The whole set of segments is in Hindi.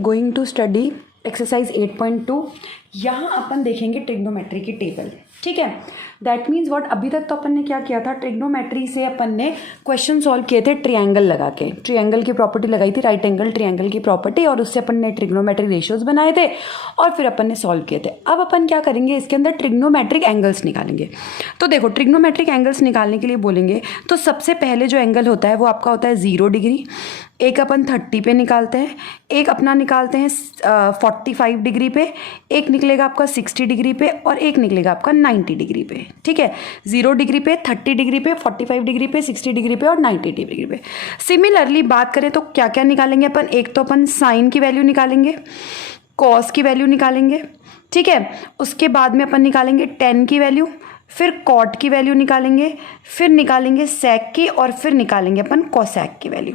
Going to study exercise 8.2। यहाँ अपन देखेंगे ट्रिग्नोमेट्री की टेबल, ठीक है। दैट मीन्स व्हाट, अभी तक तो अपन ने क्या किया था, ट्रिग्नोमेट्री से अपन ने क्वेश्चन सॉल्व किए थे ट्रायंगल लगा के, ट्रायंगल की प्रॉपर्टी लगाई थी, राइट एंगल ट्रायंगल की प्रॉपर्टी, और उससे अपन ने ट्रिग्नोमेट्री रेशियोज बनाए थे और फिर अपन ने सॉल्व किए थे। अब अपन क्या करेंगे, इसके अंदर ट्रिग्नोमेट्रिक एंगल्स निकालेंगे। तो देखो, ट्रिग्नोमेट्रिक एंगल्स निकालने के लिए बोलेंगे तो सबसे पहले जो एंगल होता है वो आपका होता है 0 डिग्री, एक अपन 30 पे निकालते हैं, एक अपना निकालते हैं 45 डिग्री पे, एक निकलेगा आपका 60 डिग्री पे और एक निकलेगा आपका 90 डिग्री पे, ठीक है। 0 डिग्री पे, 30 डिग्री पे, 45 डिग्री पे, 60 डिग्री पे और 90 डिग्री पे। सिमिलरली बात करें तो क्या क्या निकालेंगे अपन, एक तो अपन साइन की वैल्यू निकालेंगे, कॉस की वैल्यू निकालेंगे, ठीक है। उसके बाद में अपन निकालेंगे टेन की वैल्यू, फिर कॉट की वैल्यू निकालेंगे, फिर निकालेंगे सेक की, और फिर निकालेंगे अपन कोसेक की वैल्यू,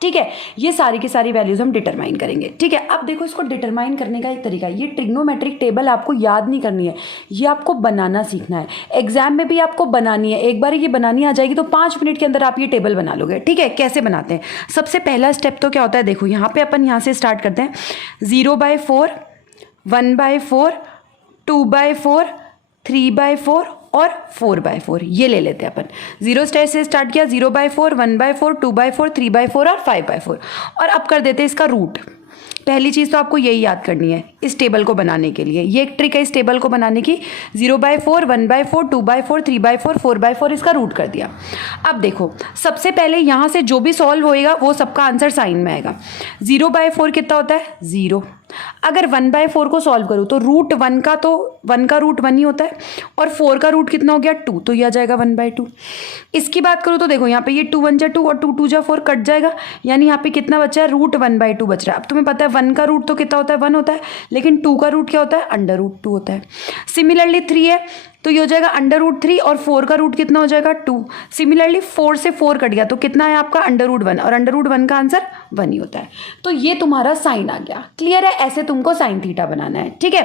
ठीक है। ये सारी की सारी वैल्यूज हम डिटरमाइन करेंगे, ठीक है। अब देखो, इसको डिटरमाइन करने का एक तरीका है, ये ट्रिग्नोमेट्रिक टेबल आपको याद नहीं करनी है, ये आपको बनाना सीखना है। एग्जाम में भी आपको बनानी है, एक बार ये बनानी आ जाएगी तो 5 मिनट के अंदर आप ये टेबल बना लोगे, ठीक है। कैसे बनाते हैं, सबसे पहला स्टेप तो क्या होता है, देखो यहाँ पे अपन यहाँ से स्टार्ट करते हैं, 0/4, 1/4, 2/4, 3/4 और 4/4, ये ले लेते हैं अपन। 0 स्टेप से स्टार्ट किया, 0/4, 1/4, 2/4, 3/4 और 5/4, और अब कर देते हैं इसका रूट। पहली चीज़ तो आपको यही याद करनी है इस टेबल को बनाने के लिए, ये एक ट्रिक है इस टेबल को बनाने की। 0/4, 1/4, 2/4, 3/4, 4/4 इसका रूट कर दिया। अब देखो, सबसे पहले यहाँ से जो भी सॉल्व होएगा वो सबका आंसर साइन में आएगा। 0/4 कितना होता है, 0। अगर 1/4 को सॉल्व करूँ तो रूट 1 का, तो 1 का रूट 1 ही होता है, और 4 का रूट कितना हो गया, 2, तो यह आ जाएगा 1/2। इसकी बात करूँ तो देखो यहाँ पे ये 2 1 जा 2 और 2 2 जा 4 कट जाएगा, यानी यहाँ पे कितना बचा है, रूट 1/2 बच रहा है। अब तुम्हें पता है 1 का रूट तो कितना होता है, 1 होता है, लेकिन 2 का रूट क्या होता है, √2 होता है। सिमिलरली 3 है तो ये हो जाएगा √3, और 4 का रूट कितना हो जाएगा, 2। सिमिलरली 4 से 4 कट गया तो कितना है आपका, √1, और √1 का आंसर 1 ही होता है। तो ये तुम्हारा साइन आ गया, क्लियर है। ऐसे तुमको साइन थीटा बनाना है, ठीक है।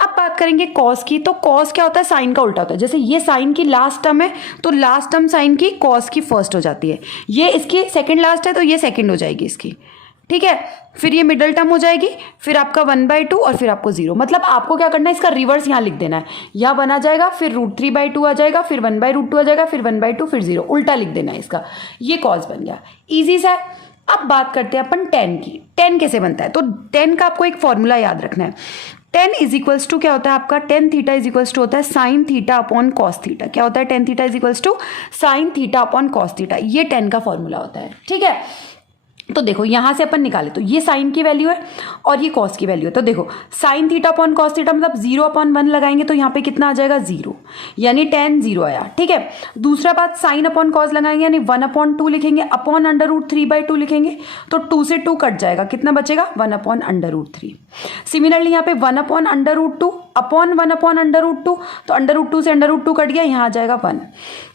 अब बात करेंगे कॉस की, तो कॉस क्या होता है, साइन का उल्टा होता है। जैसे ये साइन की लास्ट टर्म है तो लास्ट टर्म साइन की कॉस की फर्स्ट हो जाती है, ये इसकी सेकेंड लास्ट है तो ये सेकेंड हो जाएगी इसकी, ठीक है। फिर ये मिडल टर्म हो जाएगी, फिर आपका 1/2 और फिर आपको 0। मतलब आपको क्या करना है, इसका रिवर्स यहाँ लिख देना है, यहाँ बना जाएगा, फिर √3/2 आ जाएगा, फिर 1/√2 आ जाएगा, फिर 1/2, फिर 0, उल्टा लिख देना है इसका। ये कॉस बन गया, ईजी सा है। अब बात करते हैं अपन टेन की। टेन कैसे बनता है, तो टेन का आपको एक फॉर्मूला याद रखना है। टेन इज इक्वल्स टू क्या होता है आपका, tan theta is equals to होता है sine theta upon cos theta. क्या होता है, tan theta is equals to sine theta upon cos theta, ये टेन का फॉर्मूला होता है, ठीक है। तो देखो यहाँ से अपन निकाले तो ये साइन की वैल्यू है और ये कॉस की वैल्यू है। तो देखो, sign theta upon cos theta मतलब 0/1 लगाएंगे तो यहाँ पे कितना आ जाएगा, 0, यानी tan 0 आया, ठीक है। दूसरा बात, साइन अपॉन कॉस लगाएंगे यानी 1/2 लिखेंगे, अपॉन √3/2 लिखेंगे तो 2 से 2 कट जाएगा, कितना बचेगा, 1/√3। सिमिलरली यहाँ पे 1/√2 अपॉन 1/√2, तो √2 से √2 कट गया, यहाँ आ जाएगा 1।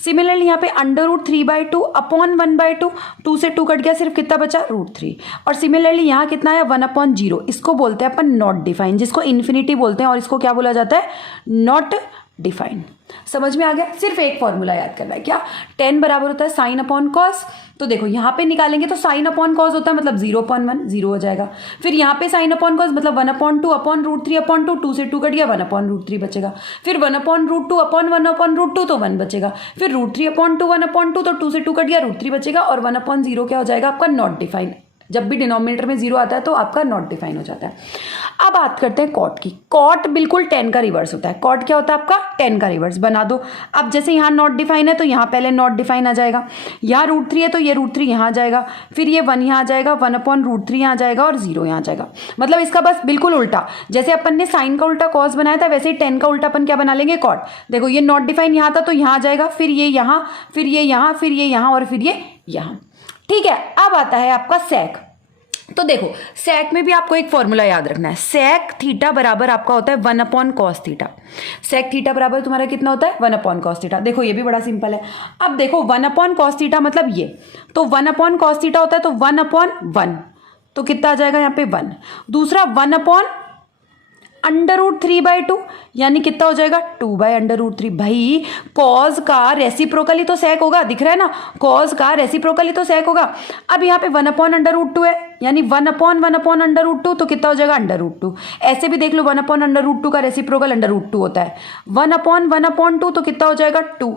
सिमिलरली यहाँ पे √3/2 अपॉन 1/2, 2 से 2 कट गया, सिर्फ कितना बचा, √3। और सिमिलरली यहाँ कितना है, 1/0। इसको बोलते हैं अपन नॉट डिफाइन, जिसको इन्फिनिटी बोलते हैं, और इसको क्या बोला जाता है, नॉट डिफाइन। समझ में आ गया। सिर्फ एक फॉर्मूला याद करना है, क्या, टेन बराबर होता है साइन अपॉन कॉस। तो देखो यहाँ पे निकालेंगे तो साइन अपॉन कॉस होता है मतलब 0/1, 0 हो जाएगा। फिर यहाँ पे साइन अपॉन कॉस मतलब 1/2 अपॉन √3/2, 2 से 2 कट गया, 1/√3 बचेगा। फिर 1/√2 अपॉन 1/√2 तो 1 बचेगा। फिर √3/2 1/2 तो 2 से 2 कट गया, √3 बचेगा, और 1/0 क्या हो जाएगा आपका, नॉट डिफाइन। जब भी डिनोमिनेटर में 0 आता है तो आपका नॉट डिफाइन हो जाता है। अब बात करते हैं कॉट की। कॉट बिल्कुल 10 का रिवर्स होता है। कॉट क्या होता है आपका, 10 का रिवर्स। बना दो। अब जैसे यहाँ नॉट डिफाइन है तो यहाँ पहले नॉट डिफाइन आ जाएगा, यहाँ √3 है तो ये √3 यहाँ आ जाएगा, फिर ये 1 यहाँ आ जाएगा, 1/√3 यहाँ आ जाएगा, और 0 यहाँ आ जाएगा। मतलब इसका बस बिल्कुल उल्टा, जैसे अपन ने साइन का उल्टा कॉस बनाया था वैसे ही 10 का उल्टा अपन क्या बना लेंगे, कॉट। देखो ये नॉट डिफाइन यहाँ था तो यहाँ आ जाएगा, फिर ये यहाँ, फिर ये यहाँ, फिर ये यहाँ, और फिर ये यहाँ, ठीक है। अब आता है आपका सेक। तो देखो, सेक में भी आपको एक फॉर्मूला याद रखना है। सेक थीटा बराबर आपका होता है 1/cos थीटा। सेक थीटा बराबर तुम्हारा कितना होता है, 1/cos थीटा। देखो ये भी बड़ा सिंपल है। अब देखो 1/cos थीटा मतलब ये, तो 1/cos थीटा होता है तो 1/1, तो कितना आ जाएगा यहाँ पे 1। दूसरा 1/, √3/2 यानी कितना हो जाएगा 2/√3। भाई कॉज का रेसिप्रोकल ही तो सेक होगा, दिख रहा है ना, कॉज का रेसिप्रोकल ही तो सेक होगा। अब यहाँ पे 1/√2 है यानी 1/1/√2 तो कितना हो जाएगा √2। ऐसे भी देख लो 1/√2 का रेसिप्रोकल √2 होता है। 1/1/2 तो कितना हो जाएगा 2।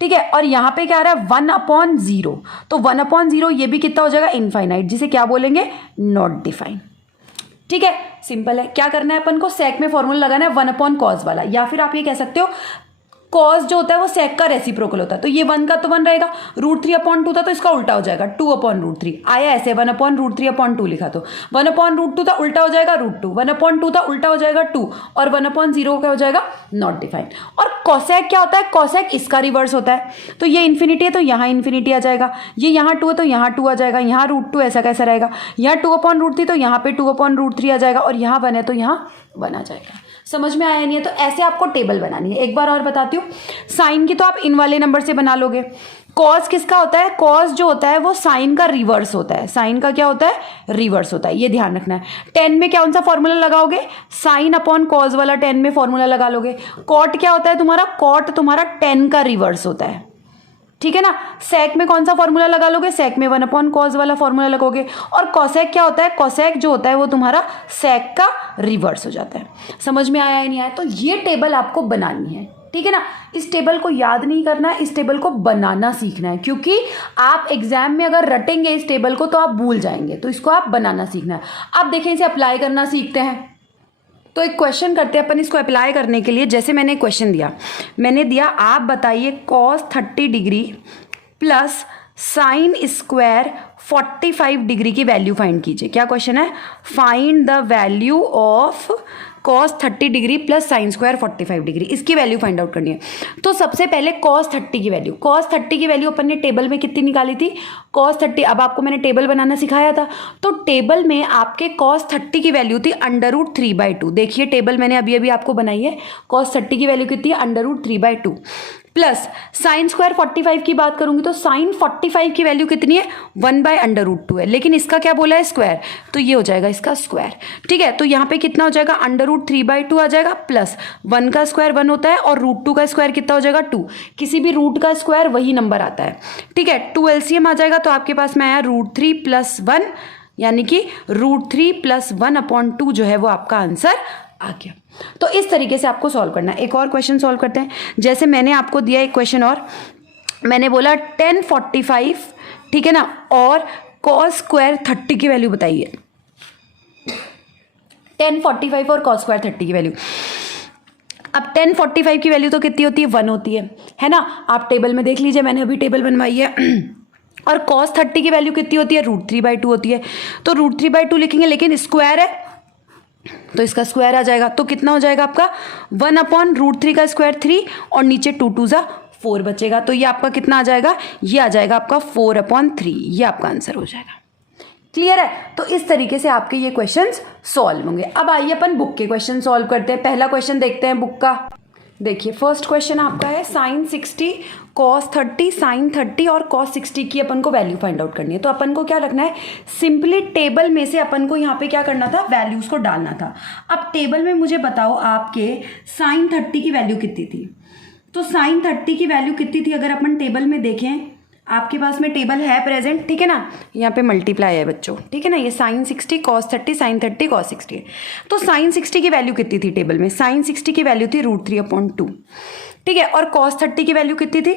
ठीक है, और यहाँ पे क्या आ रहा है 1/0 तो 1/0 ये भी कितना हो जाएगा इनफाइनाइट, जिसे क्या बोलेंगे नॉट डिफाइन। ठीक है, सिंपल है। क्या करना है अपन को, सेक में फॉर्मूला लगाना है 1/cos वाला, या फिर आप ये कह सकते हो कॉस जो होता है वो सेक का रेसिप्रोकल होता है। तो ये 1 का तो 1 रहेगा, √3/2 था तो इसका उल्टा हो जाएगा 2/√3 आया ऐसे, 1/√3/2 लिखा तो 1/√2 था उल्टा हो जाएगा √2, 1/2 था उल्टा हो जाएगा 2 और 1/0 क्या हो जाएगा नॉट डिफाइंड। और कॉसेक क्या होता है, कॉसेक इसका रिवर्स होता है। तो ये इन्फिनिटी है तो यहाँ इन्फिनिटी आ जाएगा, ये यहाँ 2 है तो यहाँ 2 आ जाएगा, यहाँ √2 ऐसा कैसा रहेगा, यहाँ 2/√3 तो यहाँ पे 2/√3 आ जाएगा और यहाँ 1 है तो यहाँ 1 आ जाएगा। समझ में आया नहीं है? तो ऐसे आपको टेबल बनानी है। एक बार और बताती हूँ, साइन की तो आप इन वाले नंबर से बना लोगे। कॉस किसका होता है, कॉस जो होता है वो साइन का रिवर्स होता है। साइन का क्या होता है रिवर्स होता है, ये ध्यान रखना है। टेन में कौन सा फॉर्मूला लगाओगे, साइन अपॉन कॉस वाला 10 में फॉर्मूला लगा लोगे। कॉट क्या होता है तुम्हारा, कॉट तुम्हारा 10 का रिवर्स होता है। ठीक है ना, सेक में कौन सा फॉर्मूला लगा लोगे, सेक में 1/cos वाला फॉर्मूला लगोगे। और कॉसेक क्या होता है, कॉसेक जो होता है वो तुम्हारा सेक का रिवर्स हो जाता है। समझ में आया या नहीं आया? तो ये टेबल आपको बनानी है। ठीक है ना, इस टेबल को याद नहीं करना है, इस टेबल को बनाना सीखना है, क्योंकि आप एग्जाम में अगर रटेंगे इस टेबल को तो आप भूल जाएंगे। तो इसको आप बनाना सीखना है। अब देखें इसे अप्लाई करना सीखते हैं। तो एक क्वेश्चन करते हैं अपन इसको अप्लाई करने के लिए। जैसे मैंने क्वेश्चन दिया, मैंने दिया आप बताइए cos 30 degree plus sine square 45 degree की वैल्यू फाइंड कीजिए। क्या क्वेश्चन है, find the value of cos 30 degree plus sine square 45 degree, इसकी वैल्यू फाइंड आउट करनी है। तो सबसे पहले cos 30 की वैल्यू, cos 30 की वैल्यू अपन ने टेबल में कितनी निकाली थी, cos 30। अब आपको मैंने टेबल बनाना सिखाया था, तो टेबल में आपके cos 30 की वैल्यू थी √3/2। देखिए टेबल मैंने अभी अभी आपको बनाई है, cos 30 की वैल्यू कितनी है √3/2 प्लस साइन स्क्वायर 45 की बात करूंगी तो साइन 45 की वैल्यू कितनी है 1/√2 है, लेकिन इसका क्या बोला है स्क्वायर, तो ये हो जाएगा इसका स्क्वायर। ठीक है, तो यहाँ पे कितना हो जाएगा √3/2 आ जाएगा प्लस 1 का स्क्वायर 1 होता है और √2 का स्क्वायर कितना हो जाएगा 2। किसी भी रूट का स्क्वायर वही नंबर आता है। ठीक है, 2 LCM आ जाएगा तो आपके पास में आया √3 + 1 यानी कि √3 + 1/2 जो है वो आपका आंसर आ गया। तो इस तरीके से आपको सॉल्व करना है। एक और क्वेश्चन सॉल्व करते हैं। जैसे मैंने आपको दिया एक क्वेश्चन और मैंने बोला 1045 ठीक है ना, और cos स्क्वायर 30 की वैल्यू बताइए। 1045 और cos स्क्वायर 30 की वैल्यू। अब 1045 की वैल्यू तो कितनी होती है 1 होती है ना। आप टेबल में देख लीजिए, मैंने अभी टेबल बनवाई है। और cos 30 की वैल्यू कितनी होती है √3/2 होती है। तो √3/2 लिखेंगे, लेकिन स्क्वायर है तो इसका स्क्वायर आ जाएगा। तो कितना हो जाएगा आपका 1/√3 का स्क्वायर 3 और नीचे 2 2 4 बचेगा। तो ये आपका कितना आ जाएगा, ये आ जाएगा आपका 4/3। ये आपका आंसर हो जाएगा। क्लियर है? तो इस तरीके से आपके ये क्वेश्चंस सॉल्व होंगे। अब आइए अपन बुक के क्वेश्चन सॉल्व करते हैं। पहला क्वेश्चन देखते हैं बुक का। देखिए फर्स्ट क्वेश्चन आपका है साइन 60 cos 30 साइन 30 और cos 60 की अपन को वैल्यू फाइंड आउट करनी है। तो अपन को क्या रखना है, सिंपली टेबल में से अपन को यहाँ पे क्या करना था, वैल्यूज को डालना था। अब टेबल में मुझे बताओ आपके साइन 30 की वैल्यू कितनी थी। तो साइन 30 की वैल्यू कितनी थी अगर अपन टेबल में देखें, आपके पास में टेबल है प्रेजेंट। ठीक है ना, यहाँ पे मल्टीप्लाई है बच्चों। ठीक है ना, ये साइन 60 cos 30 साइन 30 cos 60 है। तो साइन 60 की वैल्यू कितनी थी टेबल में, साइन 60 की वैल्यू थी √3/2। ठीक है, और cos 30 की वैल्यू कितनी थी,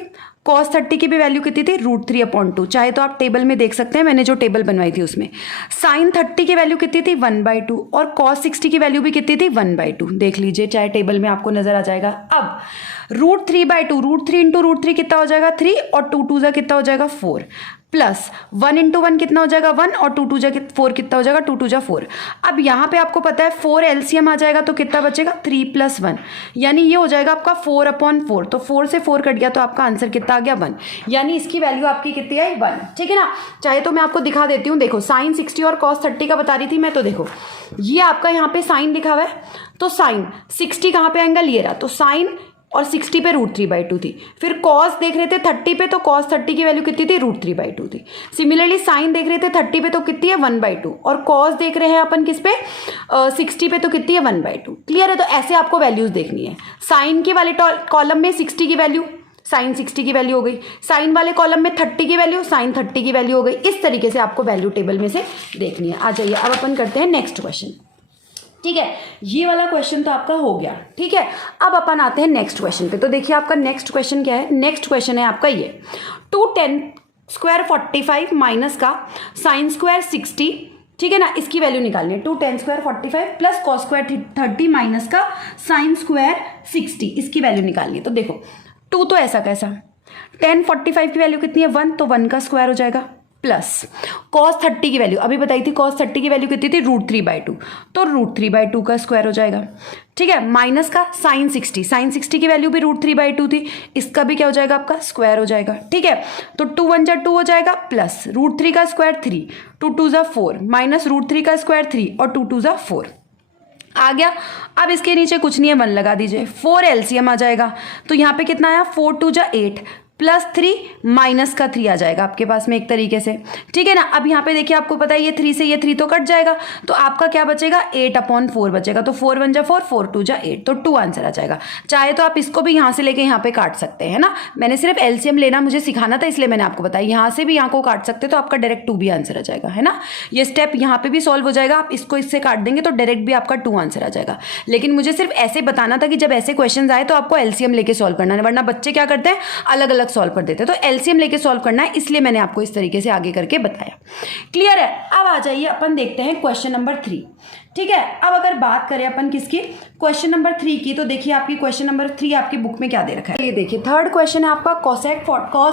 cos 30 की भी वैल्यू कितनी थी √3/2। चाहे तो आप टेबल में देख सकते हैं, मैंने जो टेबल बनवाई थी उसमें साइन 30 की वैल्यू कितनी थी 1/2 और cos 60 की वैल्यू भी कितनी थी 1/2। देख लीजिए, चाहे टेबल में आपको नजर आ जाएगा। अब √3/2, √3 × √3 कितना हो जाएगा 3 और 2 2 कितना हो जाएगा 4 प्लस 1 × 1 कितना हो जाएगा 1 और 2 2 4 कितना हो जाएगा 2 2 4। अब यहाँ पे आपको पता है 4 LCM आ जाएगा तो कितना बचेगा 3 + 1 यानी ये हो जाएगा आपका 4/4। तो 4 से 4 कट गया तो आपका आंसर कितना आ गया 1, यानी इसकी वैल्यू आपकी कितनी आई 1। ठीक है ना, चाहे तो मैं आपको दिखा देती हूँ। देखो साइन 60 और cos 30 का बता रही थी मैं, तो देखो ये आपका यहाँ पे साइन लिखा हुआ है, तो साइन 60 कहाँ पे एंगल ये रहा, तो साइन और 60 पे √3/2 थी। फिर कॉस देख रहे थे 30 पे, तो कॉस 30 की वैल्यू कितनी थी, √3/2 थी। सिमिलरली साइन देख रहे थे 30 पे, तो कितनी है 1/2, और कॉस देख रहे हैं अपन किस पे 60 पे, तो कितनी है 1/2। क्लियर है। तो ऐसे आपको वैल्यूज देखनी है। साइन के वाले कॉलम में 60 की वैल्यू, साइन 60 की वैल्यू हो गई, साइन वाले कॉलम में 30 की वैल्यू, साइन 30 की वैल्यू हो गई। इस तरीके से आपको वैल्यू टेबल में से देखनी है। आ जाइए, अब अपन करते हैं नेक्स्ट क्वेश्चन। ठीक है, ये वाला क्वेश्चन तो आपका हो गया। ठीक है, अब अपन आते हैं नेक्स्ट क्वेश्चन पे। तो देखिए आपका नेक्स्ट क्वेश्चन क्या है। नेक्स्ट क्वेश्चन है आपका ये 2tan² 45 माइनस का sin² 60, ठीक है ना, इसकी वैल्यू निकालनी है। 2tan² 45 प्लस cos² 30 माइनस का sin² 60, इसकी वैल्यू निकालनी है। तो देखो 2 तो ऐसा कैसा, tan 45 की वैल्यू कितनी है 1, तो 1 का स्क्वायर हो जाएगा, प्लस cos 30 की वैल्यू अभी बताई थी, cos 30 की वैल्यू कितनी थी √3/2, तो √3/2 का स्क्वायर हो जाएगा। ठीक है, माइनस का sin 60 की वैल्यू भी √3/2 थी, इसका भी क्या हो जाएगा आपका स्क्वायर हो जाएगा। ठीक है, तो 2 1 जा 2 हो जाएगा, प्लस √3 का स्क्वायर 3, 2 2 जा 4, माइनस √3 का स्क्वायर 3 और 2 2 जा 4 आ गया। अब इसके नीचे कुछ नहीं है, 1 लगा दीजिए, 4 LCM आ जाएगा। तो यहाँ पे कितना आया 4 2 जा 8 प्लस 3 माइनस का 3 आ जाएगा आपके पास में एक तरीके से। ठीक है ना। अब यहाँ पे देखिए आपको पता है ये 3 से ये 3 तो कट जाएगा, तो आपका क्या बचेगा 8/4 बचेगा। तो 4 1 जा 4, 4 2 जा 8, तो 2 आंसर आ जाएगा। चाहे तो आप इसको भी यहाँ से लेके यहाँ पे काट सकते हैं ना, मैंने सिर्फ LCM लेना मुझे सिखाना था इसलिए मैंने आपको बताया। यहाँ से भी यहाँ को काट सकते तो आपका डायरेक्ट 2 भी आंसर आ जाएगा, है ना। ये स्टेप यहाँ पे भी सॉल्व हो जाएगा, आप इसको इससे काट देंगे तो डायरेक्ट भी आपका 2 आंसर आ जाएगा। लेकिन मुझे सिर्फ ऐसे बताना था कि जब ऐसे क्वेश्चन आए तो आपको LCM लेके सॉल्व करना है, वरना बच्चे क्या करते हैं अलग अलग सॉल्व कर देते हैं। तो LCM लेके सॉल्व करना है, इसलिए मैंने आपको इस तरीके से आगे करके बताया। क्लियर है। अब आ जाइए अपन देखते हैं क्वेश्चन नंबर 3। ठीक है, अब अगर बात करें अपन किसकी, क्वेश्चन नंबर 3 की, तो देखिए आपकी क्वेश्चन नंबर 3 आपकी बुक में क्या दे रखा है। ये देखिए थर्ड क्वेश्चन है आपका cos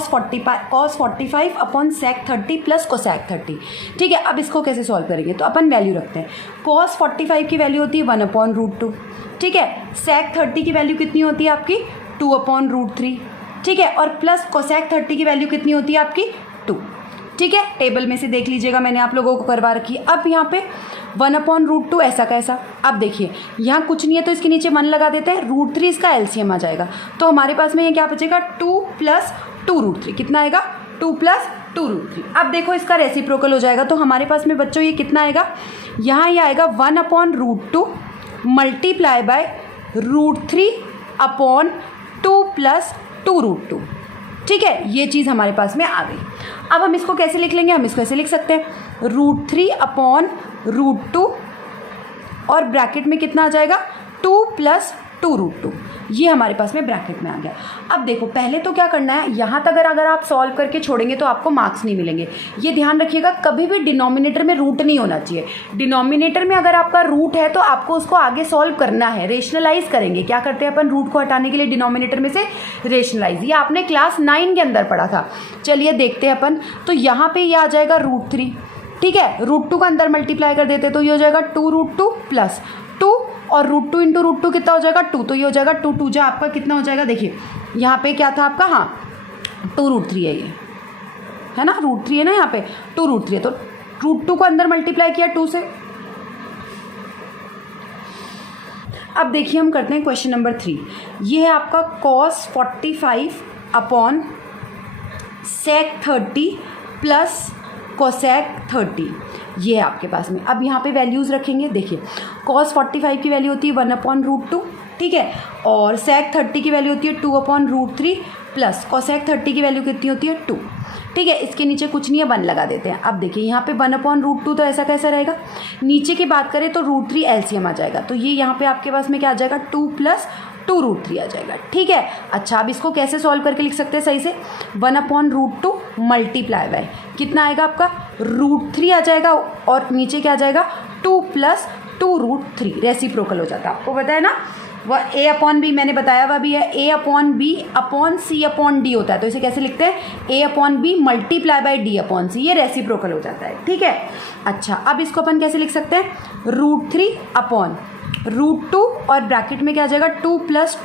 45 upon sec 30 plus cosec 30। ठीक है, अब इसको कैसे सॉल्व करेंगे, तो अपन वैल्यू रखते हैं। cos 45 की वैल्यू होती है 1/√2। ठीक है, sec 30 की वैल्यू कितनी होती है आपकी 2/√3। ठीक है, और प्लस cosec 30 की वैल्यू कितनी होती है आपकी 2। ठीक है, टेबल में से देख लीजिएगा, मैंने आप लोगों को करवा रखी है। अब यहाँ पे 1/√2 ऐसा कैसा, अब देखिए यहाँ कुछ नहीं है तो इसके नीचे 1 लगा देते हैं, √3 इसका LCM आ जाएगा। तो हमारे पास में ये क्या बचेगा 2 + 2√3, कितना आएगा 2 + 2√3। अब देखो इसका रेसिप्रोकल हो जाएगा, तो हमारे पास में बच्चों ये कितना आएगा, यहाँ ये आएगा 1/√2 मल्टीप्लाई बाय √3/2 + 2√2। ठीक है, ये चीज़ हमारे पास में आ गई। अब हम इसको कैसे लिख लेंगे, हम इसको ऐसे लिख सकते हैं √3/√2 और ब्रैकेट में कितना आ जाएगा 2 + 2√2। ये हमारे पास में ब्रैकेट में आ गया। अब देखो पहले तो क्या करना है, यहाँ तक अगर आप सॉल्व करके छोड़ेंगे तो आपको मार्क्स नहीं मिलेंगे। ये ध्यान रखिएगा, कभी भी डिनोमिनेटर में रूट नहीं होना चाहिए। डिनोमिनेटर में अगर आपका रूट है तो आपको उसको आगे सॉल्व करना है, रेशनलाइज करेंगे। क्या करते हैं अपन, रूट को हटाने के लिए डिनोमिनेटर में से रेशनलाइज। ये आपने क्लास 9 के अंदर पढ़ा था। चलिए देखते हैं अपन। तो यहाँ पर ये आ जाएगा √3। ठीक है, √2 का अंदर मल्टीप्लाई कर देते तो ये हो जाएगा 2√2 + 2 और √2 × √2 कितना हो जाएगा 2, तो ये हो जाएगा 2 2 जा आपका कितना हो जाएगा, देखिए यहाँ पे क्या था आपका, हाँ 2√3 है, ये है ना, √3 है ना, यहाँ पे 2√3 है। तो √2 को अंदर मल्टीप्लाई किया 2 से। अब देखिए हम करते हैं क्वेश्चन नंबर 3। ये है आपका cos 45 upon sec 30 plus cosec 30, ये है आपके पास में। अब यहाँ पे वैल्यूज़ रखेंगे। देखिए cos 45 की वैल्यू होती है 1/√2। ठीक है, और sec 30 की वैल्यू होती है 2/√3 प्लस cosec 30 की वैल्यू कितनी होती है 2। ठीक है, इसके नीचे कुछ नहीं है, 1 लगा देते हैं। अब देखिए यहाँ पे 1/√2 तो ऐसा कैसा रहेगा, नीचे की बात करें तो √3 LCM आ जाएगा। तो ये यहाँ पे आपके पास में क्या आ जाएगा 2 + 2√3 आ जाएगा। ठीक है, अच्छा अब इसको कैसे सॉल्व करके लिख सकते हैं सही से, 1/√2 मल्टीप्लाई बाय कितना आएगा आपका √3 आ जाएगा, और नीचे क्या आ जाएगा 2 + 2√3, रेसिप्रोकल हो जाता है। आपको पता है ना वह A/B मैंने बताया हुआ भी है, A/B/C/D होता है। तो इसे कैसे लिखते हैं A/B मल्टीप्लाई बाय D/C, ये रेसिप्रोकल हो जाता है। ठीक है, अच्छा अब इसको अपन कैसे लिख सकते हैं √3/√2 और ब्रैकेट में क्या आ जाएगा 2 +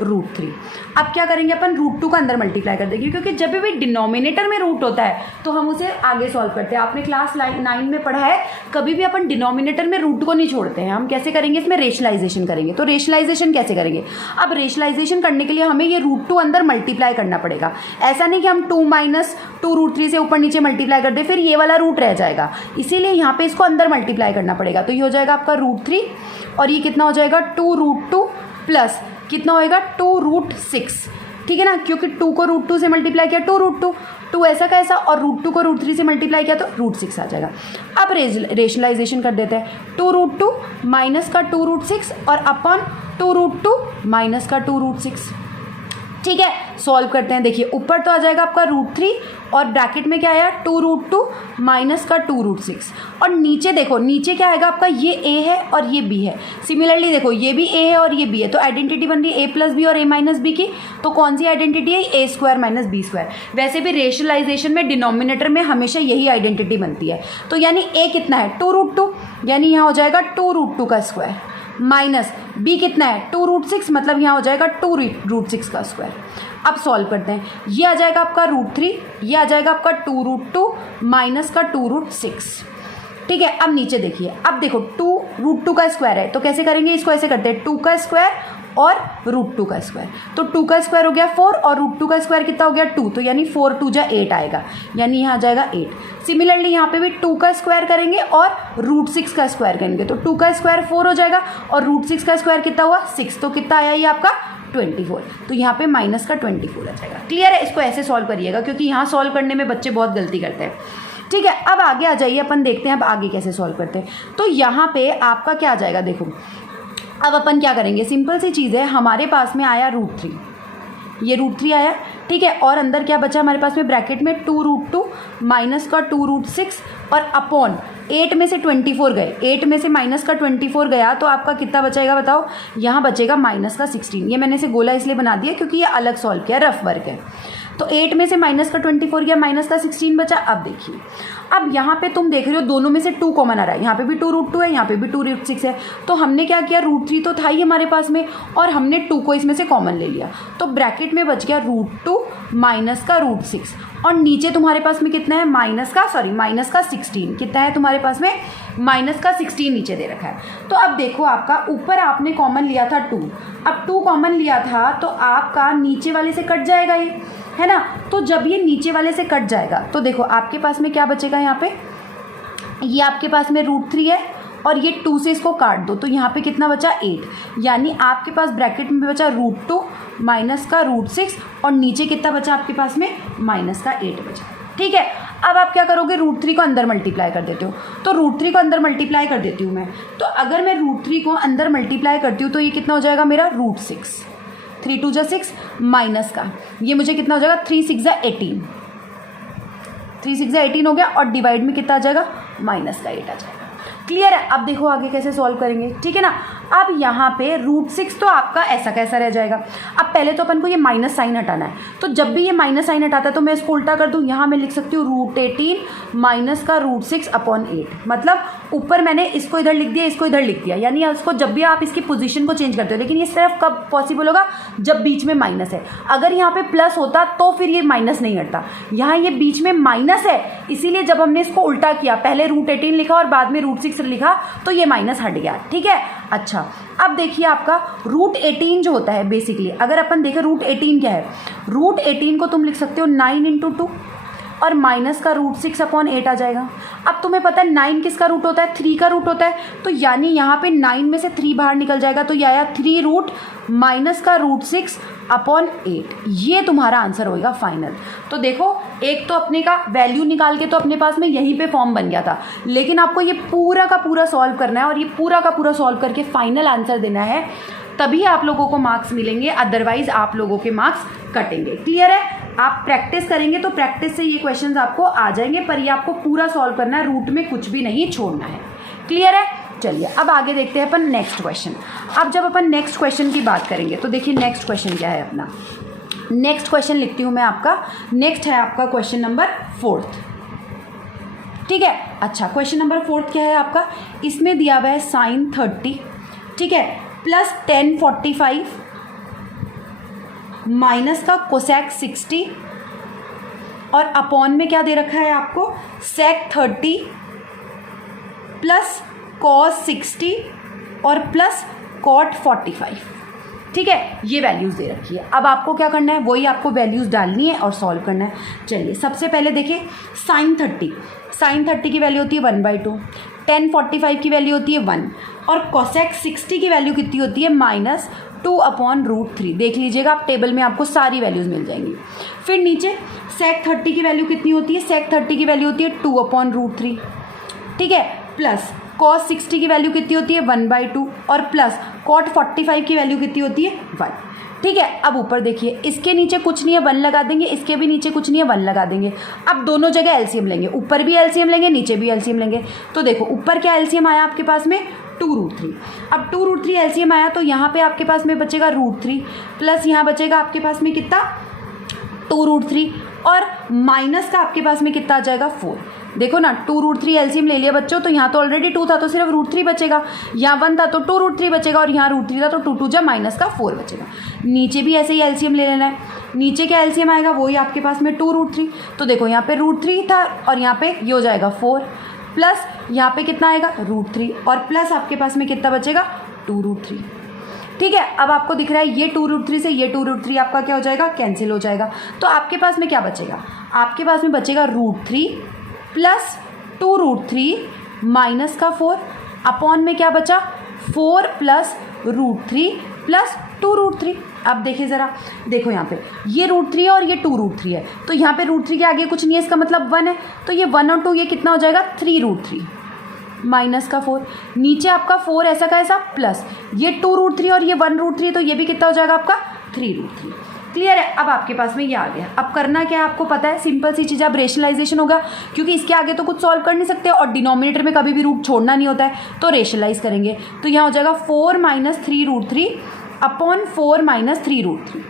√3। अब क्या करेंगे अपन, √2 का अंदर मल्टीप्लाई कर देंगे, क्योंकि जब भी डिनोमिनेटर में रूट होता है तो हम उसे आगे सॉल्व करते हैं। आपने क्लास 9 में पढ़ा है, कभी भी अपन डिनोमिनेटर में रूट को नहीं छोड़ते हैं। हम कैसे करेंगे, इसमें रेशनलाइजेशन करेंगे। तो रेशनलाइजेशन कैसे करेंगे, अब रेशनलाइजेशन करने के लिए हमें ये √2 अंदर मल्टीप्लाई करना पड़ेगा। ऐसा नहीं कि हम 2 - 2√3 से ऊपर नीचे मल्टीप्लाई कर दे, फिर ये वाला रूट रह जाएगा, इसीलिए यहाँ पे इसको अंदर मल्टीप्लाई करना पड़ेगा। तो ये हो जाएगा आपका √3 और ये कितना हो जाएगा 2√2 प्लस कितना होएगा 2√6, ठीक है ना, क्योंकि 2 को √2 से मल्टीप्लाई किया 2√2, 2 ऐसा का ऐसा, और √2 को √3 से मल्टीप्लाई किया तो √6 आ जाएगा। अब रेशनलाइजेशन कर देते हैं, 2√2 माइनस का 2√6 और अपॉन 2√2 माइनस का 2√6, ठीक है। सॉल्व करते हैं, देखिए ऊपर तो आ जाएगा आपका √3 और ब्रैकेट में क्या आया 2√2 माइनस का 2√6, और नीचे देखो, नीचे क्या आएगा आपका, ये a है और ये b है। सिमिलरली देखो ये भी a है और ये b है, तो आइडेंटिटी बन रही है a + b और a - b की। तो कौन सी आइडेंटिटी है, a² - b²। वैसे भी रेशनलाइजेशन में डिनोमिनेटर में हमेशा यही आइडेंटिटी बनती है। तो यानी a कितना है 2√2, यानी यहाँ हो जाएगा 2√2 का स्क्वायर, माइनस b कितना है 2√6, मतलब यहाँ हो जाएगा 2√6 का स्क्वायर। अब सॉल्व करते हैं, ये आ जाएगा आपका √3, ये आ जाएगा आपका 2√2 माइनस का 2√6, ठीक है। अब नीचे देखिए, अब देखो 2√2 का स्क्वायर है, तो कैसे करेंगे, इसको ऐसे करते हैं 2 का स्क्वायर और √2 का स्क्वायर। तो 2 का स्क्वायर हो गया 4 और √2 का स्क्वायर कितना हो गया 2, तो यानी 4 × 2 = 8 आएगा, यानी यहाँ आ जाएगा 8। सिमिलरली यहाँ पे भी 2 का स्क्वायर करेंगे और √6 का स्क्वायर करेंगे, तो 2 का स्क्वायर 4 हो जाएगा और √6 का स्क्वायर कितना हुआ 6, तो कितना आया ये आपका 24। तो यहाँ पे माइनस का 24 आ जाएगा। क्लियर है, इसको ऐसे सॉल्व करिएगा, क्योंकि यहाँ सॉल्व करने में बच्चे बहुत गलती करते हैं, ठीक है। अब आगे आ जाइए, अपन देखते हैं अब आगे कैसे सॉल्व करते हैं। तो यहाँ पे आपका क्या आ जाएगा, देखो अब अपन क्या करेंगे, सिंपल सी चीज़ है, हमारे पास में आया √3, ये √3 आया, ठीक है, और अंदर क्या बचा हमारे पास में ब्रैकेट में 2√2 माइनस का 2√6 और अपॉन 8 में से 24 गए, 8 में से माइनस का 24 गया तो आपका कितना बचेगा बताओ, यहाँ बचेगा माइनस का 16। ये मैंने इसे गोला इसलिए बना दिया क्योंकि ये अलग सॉल्व किया, रफ वर्क है। तो 8 में से माइनस का 24 गया, माइनस का 16 बचा। अब देखिए, अब यहाँ पे तुम देख रहे हो दोनों में से 2 कॉमन आ रहा है, यहाँ पे भी 2√2 है, यहाँ पे भी 2√6 है। तो हमने क्या किया, √3 तो था ही हमारे पास में और हमने 2 को इसमें से कॉमन ले लिया, तो ब्रैकेट में बच गया √2 माइनस का √6 और नीचे तुम्हारे पास में कितना है माइनस का 16, कितना है तुम्हारे पास में माइनस का 16 नीचे दे रखा है। तो अब देखो आपका ऊपर आपने कॉमन लिया था 2, अब 2 कॉमन लिया था तो आपका नीचे वाले से कट जाएगा ये, है ना। तो जब ये नीचे वाले से कट जाएगा तो देखो आपके पास में क्या बचेगा, यहाँ पे ये आपके पास में √3 है और ये 2 से इसको काट दो तो यहाँ पे कितना बचा 8, यानी आपके पास ब्रैकेट में बचा √2 माइनस का √6 और नीचे कितना बचा आपके पास में माइनस का 8 बचा, ठीक है। अब आप क्या करोगे, √3 को अंदर मल्टीप्लाई कर देते हो, तो √3 को अंदर मल्टीप्लाई कर देती हूँ मैं। तो अगर मैं √3 को अंदर मल्टीप्लाई करती हूँ तो ये कितना हो जाएगा मेरा √6, 3 × 2 = 6 माइनस का ये मुझे कितना हो जाएगा 3 × 6 = 18, 3 × 6 = 18 हो गया और डिवाइड में कितना आ जाएगा माइनस का 8 आ जाएगा। क्लियर है। अब देखो आगे कैसे सॉल्व करेंगे, ठीक है ना। अब यहाँ पे √6 तो आपका ऐसा कैसा रह जाएगा। अब पहले तो अपन को ये माइनस साइन हटाना है, तो जब भी ये माइनस साइन हटाता है तो मैं इसको उल्टा कर दूँ, यहाँ मैं लिख सकती हूँ √18 माइनस का √6 अपॉन 8, मतलब ऊपर मैंने इसको इधर लिख दिया, इसको इधर लिख दिया, यानी इसको जब भी आप इसकी पोजीशन को चेंज करते हो, लेकिन ये सिर्फ कब पॉसिबल होगा जब बीच में माइनस है। अगर यहाँ पे प्लस होता तो फिर ये माइनस नहीं हटता, यहाँ ये बीच में माइनस है, इसीलिए जब हमने इसको उल्टा किया, पहले √18 लिखा और बाद में √6 लिखा तो ये माइनस हट गया, ठीक है। अच्छा अब देखिए आपका √18 जो होता है बेसिकली, अगर अपन देखें √18 क्या है, √18 को तुम लिख सकते हो 9 × 2 और माइनस का √6 अपॉन 8 आ जाएगा। अब तुम्हें पता है 9 किसका रूट होता है, 3 का रूट होता है, तो यानी यहाँ पे 9 में से 3 बाहर निकल जाएगा, तो ये आया 3 माइनस का √6 अपॉन 8, ये तुम्हारा आंसर होगा फाइनल। तो देखो एक तो अपने का वैल्यू निकाल के तो अपने पास में यहीं पे फॉर्म बन गया था, लेकिन आपको ये पूरा का पूरा सॉल्व करना है और ये पूरा का पूरा सॉल्व करके फाइनल आंसर देना है, तभी आप लोगों को मार्क्स मिलेंगे, अदरवाइज आप लोगों के मार्क्स कटेंगे। क्लियर है। आप प्रैक्टिस करेंगे तो प्रैक्टिस से ये क्वेश्चंस आपको आ जाएंगे, पर ये आपको पूरा सॉल्व करना है, रूट में कुछ भी नहीं छोड़ना है। क्लियर है। चलिए अब आगे देखते हैं अपन नेक्स्ट क्वेश्चन। अब जब अपन नेक्स्ट क्वेश्चन की बात करेंगे तो देखिए नेक्स्ट क्वेश्चन क्या है अपना। नेक्स्ट क्वेश्चन लिखती हूँ मैं आपका, नेक्स्ट है आपका क्वेश्चन नंबर 4, ठीक है। अच्छा क्वेश्चन नंबर 4 क्या है आपका, इसमें दिया हुआ है sin 30, ठीक है, प्लस 1045 माइनस का कोसेक 60 और अपॉन में क्या दे रखा है आपको सेक 30 प्लस कॉस 60 और प्लस कॉट 45। ठीक है, ये वैल्यूज़ दे रखी है। अब आपको क्या करना है, वही आपको वैल्यूज़ डालनी है और सॉल्व करना है। चलिए सबसे पहले देखिए साइन 30 की वैल्यू होती है 1/2, tan 45 की वैल्यू होती है 1 और कोसेक 60 की वैल्यू कितनी होती है -2/√3। देख लीजिएगा आप टेबल में आपको सारी वैल्यूज़ मिल जाएंगी। फिर नीचे सेक 30 की वैल्यू कितनी होती है, सेक 30 की वैल्यू होती है 2/√3। ठीक है, प्लस कॉस 60 की वैल्यू कितनी होती है 1/2 और प्लस कॉट 45 की वैल्यू कितनी होती है 1। ठीक है, अब ऊपर देखिए इसके नीचे कुछ नहीं है 1 लगा देंगे, इसके भी नीचे कुछ नहीं है 1 लगा देंगे। अब दोनों जगह एलसीएम लेंगे, ऊपर भी एलसीएम लेंगे नीचे भी एलसीएम लेंगे। तो देखो ऊपर क्या एलसीएम आया आपके पास में 2√3। अब 2√3 एलसीएम आया तो यहाँ पे आपके पास में बचेगा √3 प्लस यहाँ बचेगा आपके पास में कितना 2√3 और माइनस का आपके पास में कितना आ जाएगा 4। देखो ना 2√3 एलसीएम ले लिया बच्चों, तो यहाँ तो ऑलरेडी 2 था तो सिर्फ √3 बचेगा, यहाँ 1 था तो 2√3 बचेगा और यहाँ √3 था तो 2 जा माइनस का 4 बचेगा। नीचे भी ऐसे ही एलसीएम ले लेना है, नीचे क्या एलसीएम आएगा वही आपके पास में 2√3। तो देखो यहाँ पे √3 था और यहाँ पे ये हो जाएगा 4 प्लस यहाँ पे कितना आएगा √3 और प्लस आपके पास में कितना बचेगा 2√3। ठीक है, अब आपको दिख रहा है ये 2√3 से ये 2√3 आपका क्या हो जाएगा कैंसिल हो जाएगा। तो आपके पास में क्या बचेगा, आपके पास में बचेगा √3 प्लस 2√3 माइनस का 4 अपॉन में क्या बचा 4 प्लस √3 प्लस 2√3। अब देखिए ज़रा, देखो यहाँ पे ये √3 है और ये 2√3 है, तो यहाँ पे √3 के आगे कुछ नहीं है, इसका मतलब 1 है, तो ये 1 और 2 ये कितना हो जाएगा 3√3 माइनस का 4। नीचे आपका 4 ऐसा का ऐसा प्लस ये 2√3 और ये 1√3, तो ये भी कितना हो जाएगा आपका 3√3। क्लियर है, अब आपके पास में ये आ गया। अब करना क्या है आपको पता है, सिंपल सी चीज़, अब रेशनलाइजेशन होगा क्योंकि इसके आगे तो कुछ सॉल्व कर नहीं सकते और डिनोमिनेटर में कभी भी रूट छोड़ना नहीं होता है, तो रेशनलाइज करेंगे तो यहाँ हो जाएगा 4 - 3√3 अपॉन 4 - 3√3।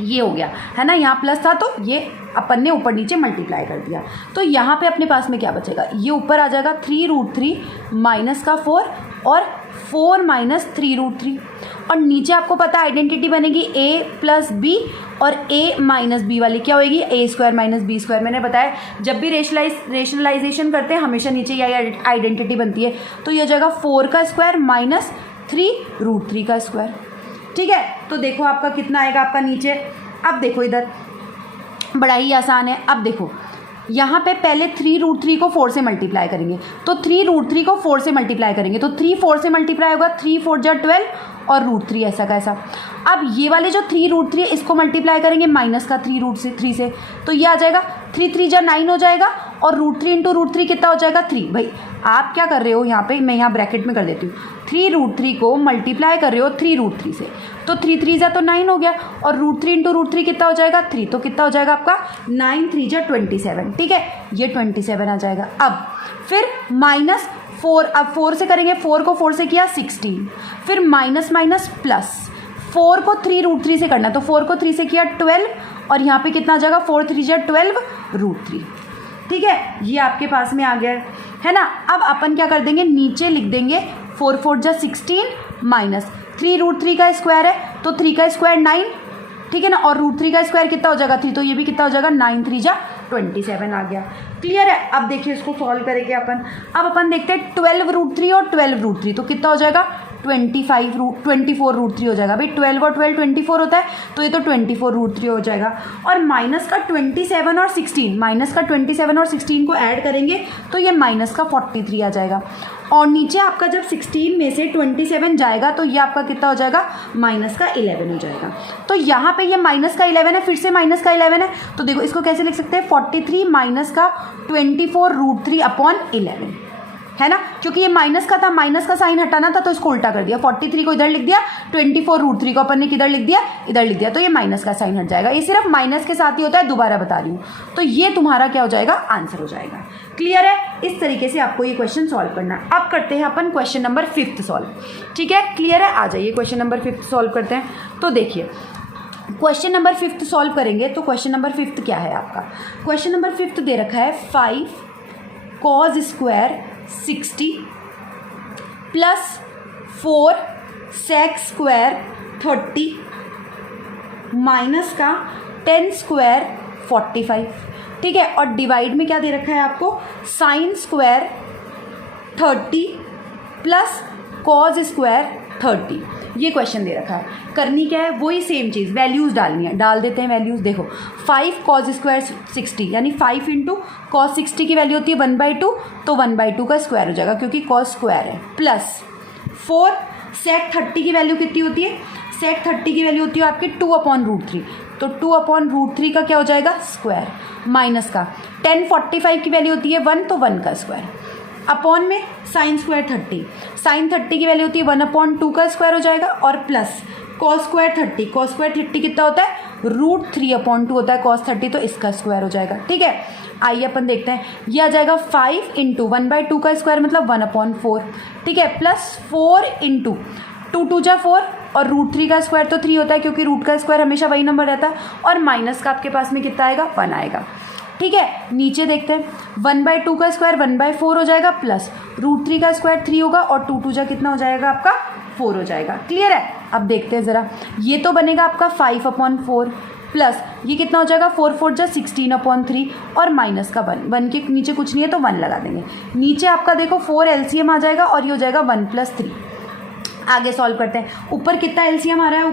ये हो गया है ना, यहाँ प्लस था तो ये अपन ने ऊपर नीचे मल्टीप्लाई कर दिया। तो यहाँ पे अपने पास में क्या बचेगा, ये ऊपर आ जाएगा 3√3 माइनस का 4 और 4 - 3√3 और नीचे आपको पता है आइडेंटिटी बनेगी a + b और a - b वाली क्या होगी a² - b²। मैंने बताया जब भी रेशनलाइजेशन करते हैं हमेशा नीचे ये आइडेंटिटी बनती है, तो ये हो जाएगा 4 का स्क्वायर माइनस 3√3 का स्क्वायर। ठीक है, तो देखो आपका कितना आएगा आपका नीचे। अब देखो इधर बड़ा ही आसान है। अब देखो यहाँ पे पहले 3√3 को 4 से मल्टीप्लाई करेंगे, तो 3√3 को 4 से मल्टीप्लाई करेंगे तो 3 4 से मल्टीप्लाई होगा, 3 4 जा 12 और √3 ऐसा का ऐसा। अब ये वाले जो 3√3 है इसको मल्टीप्लाई करेंगे माइनस का 3√3 से, तो ये आ जाएगा 3 3 जा 9 हो जाएगा और √3 × √3 कितना हो जाएगा 3। भाई आप क्या कर रहे हो यहाँ पे, मैं यहाँ ब्रैकेट में कर देती हूँ, 3√3 को मल्टीप्लाई कर रहे हो 3√3 से, तो 3 3 जा तो 9 हो गया और √3 × √3 कितना हो जाएगा 3, तो कितना हो जाएगा आपका 9 3 जा 27। ठीक है, ये 27 आ जाएगा। अब फिर -4, अब 4 से करेंगे, 4 को 4 से किया 16, फिर माइनस माइनस प्लस 4 को 3√3 से करना, तो 4 को 3 से किया 12 और यहाँ पे कितना आ जाएगा 4 3 जा 12 √3। ठीक है, ये आपके पास में आ गया है ना। अब अपन क्या कर देंगे, नीचे लिख देंगे 4 4 जा 16 माइनस 3√3 का स्क्वायर है तो 3 का स्क्वायर 9। ठीक है ना, और √3 का स्क्वायर कितना हो जाएगा 3, तो ये भी कितना हो जाएगा 9 3 जा 27 आ गया। क्लियर है, अब देखिए इसको सॉल्व करेंगे अपन। अब अपन देखते हैं 12√3 और 12√3, तो कितना हो जाएगा 24√3 हो जाएगा। भाई 12 और 12 24 होता है, तो ये तो 24√3 हो जाएगा। और माइनस का 27 और 16, माइनस का 27 और 16 को ऐड करेंगे तो ये माइनस का 43 आ जाएगा। और नीचे आपका जब 16 में से 27 जाएगा तो ये आपका कितना हो जाएगा माइनस का 11 हो जाएगा। तो यहाँ पे ये माइनस का 11 है, फिर से माइनस का 11 है, तो देखो इसको कैसे लिख सकते हैं 43 माइनस का 24√3 अपॉन 11, है ना, क्योंकि ये माइनस का था, माइनस का साइन हटाना था तो इसको उल्टा कर दिया, 43 को इधर लिख दिया, 24√3 को अपन ने किधर लिख दिया इधर लिख दिया, तो ये माइनस का साइन हट जाएगा। ये सिर्फ माइनस के साथ ही होता है, दोबारा बता रही हूँ। तो ये तुम्हारा क्या हो जाएगा आंसर हो जाएगा। क्लियर है, इस तरीके से आपको ये क्वेश्चन सॉल्व करना है। अब करते हैं अपन क्वेश्चन नंबर 5 सॉल्व। ठीक है, क्लियर है, आ जाइए क्वेश्चन नंबर 5 सॉल्व करते हैं। तो देखिए क्वेश्चन नंबर 5 सॉल्व करेंगे तो क्वेश्चन नंबर 5 क्या है आपका, क्वेश्चन नंबर 5 दे रखा है 5 cos square 60 plus 4 sec square 30 minus का 10 स्क्वायर 45, ठीक है, और डिवाइड में क्या दे रखा है आपको, sine square 30 plus cos square 30, ये क्वेश्चन दे रखा है। करनी क्या है, वही सेम चीज़, वैल्यूज़ डालनी है। डाल देते हैं वैल्यूज़। देखो 5 कॉज स्क्वायर 60 यानी 5 इंटू कॉज 60 की वैल्यू होती है 1/2, तो 1/2 का स्क्वायर हो जाएगा क्योंकि कॉज स्क्वायर है, प्लस 4 सेक 30 की वैल्यू कितनी होती है, सेक 30 की वैल्यू होती है आपकी 2/√3, तो 2/√3 का क्या हो जाएगा स्क्वायर, माइनस का 10 45 की वैल्यू होती है 1, तो 1 का स्क्वायर, अपॉन में साइन स्क्वायर 30, साइन 30 की वैल्यू होती है 1/2 का स्क्वायर हो जाएगा, और plus cos square 30, cos square 30 कितना होता है, √3/2 होता है कॉस 30, तो इसका स्क्वायर हो जाएगा। ठीक है, आइए अपन देखते हैं, ये आ जाएगा 5 इंटू 1/2 का स्क्वायर मतलब 1/4, ठीक है, प्लस 4 इंटू 2 2 जा 4 और √3 का स्क्वायर तो 3 होता है क्योंकि रूट का स्क्वायर हमेशा वही नंबर रहता है, और माइनस का आपके पास में कितना आएगा 1 आएगा। ठीक है, नीचे देखते हैं 1/2 का स्क्वायर 1/4 हो जाएगा, प्लस √3 का स्क्वायर 3 होगा, और 2 2 जा कितना हो जाएगा आपका 4 हो जाएगा। क्लियर है, अब देखते हैं ज़रा, ये तो बनेगा आपका 5/4 प्लस ये कितना हो जाएगा 4 4 जा 16/3 और माइनस का 1 के नीचे कुछ नहीं है तो 1 लगा देंगे। नीचे आपका देखो 4 LCM आ जाएगा और ये हो जाएगा 1 + 3। आगे सॉल्व करते हैं, ऊपर कितना LCM आ रहा है,